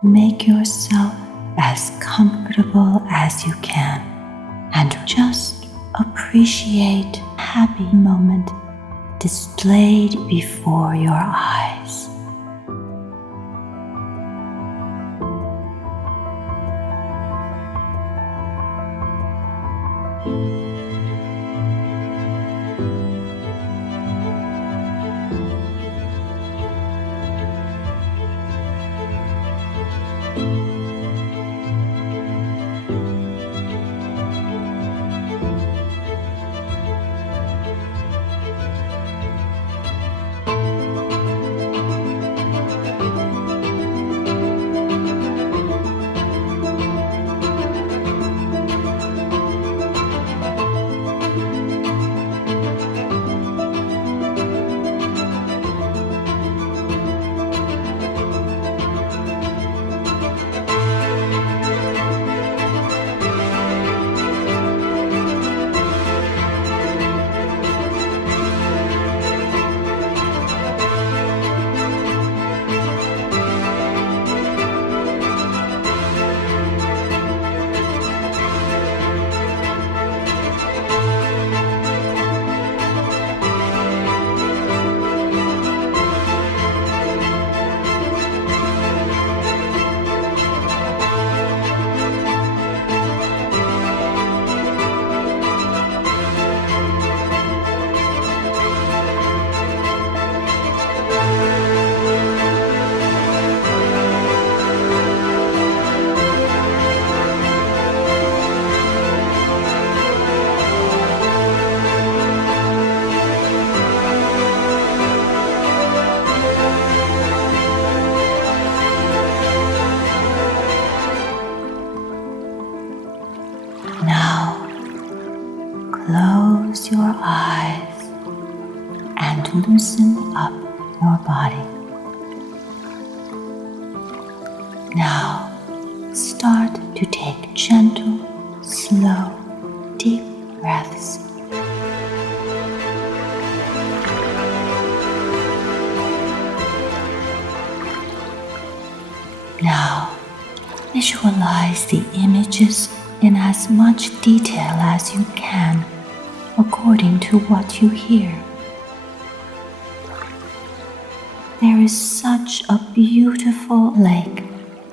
Make yourself as comfortable as you can and just appreciate a happy moment displayed before your eyes. Now, close your eyes and loosen up your body. Now, start to take gentle, slow, deep breaths. Now, visualize the images in as much detail as you can, according to what you hear. There is such a beautiful lake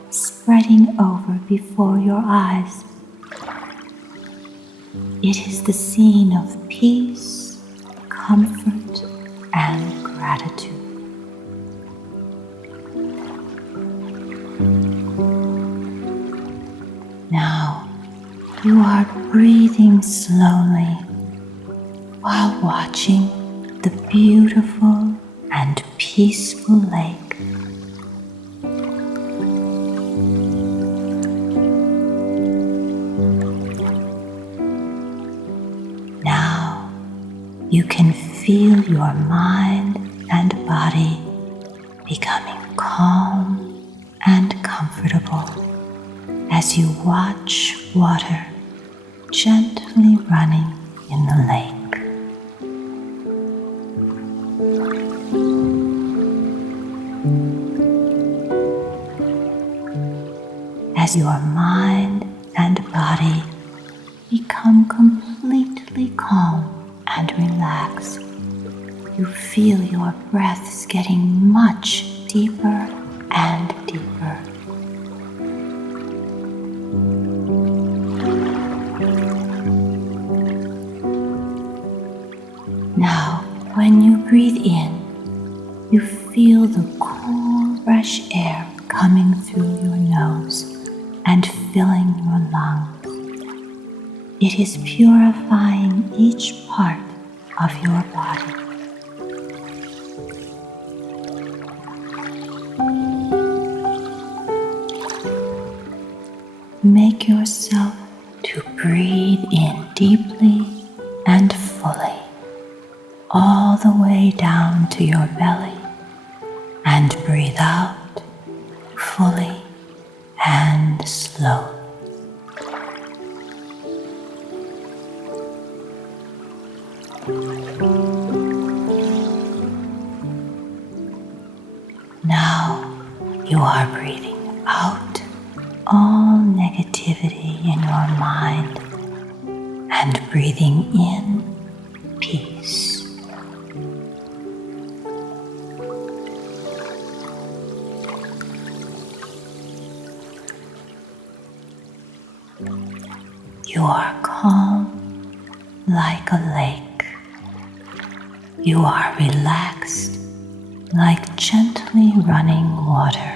spreading over before your eyes. It is the scene of peace, comfort, and gratitude. Now, you are breathing slowly while watching the beautiful and peaceful lake. Now, you can feel your mind and body becoming calm and comfortable as you watch water gently running in the lake. As your mind and body become completely calm and relaxed, you feel your breaths getting much deeper and deeper. Now, when you breathe in, you feel the cool, fresh air coming through your nose and filling your lungs. It is purifying each part of your body. Make yourself to breathe in deeply and fully, all the way down to your belly, and breathe out fully and slowly. Now you are breathing out all negativity in your mind and breathing in peace. You are calm like a lake. You are relaxed like gently running water.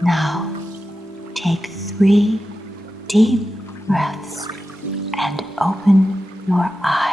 Now take 3 deep breaths and open your eyes.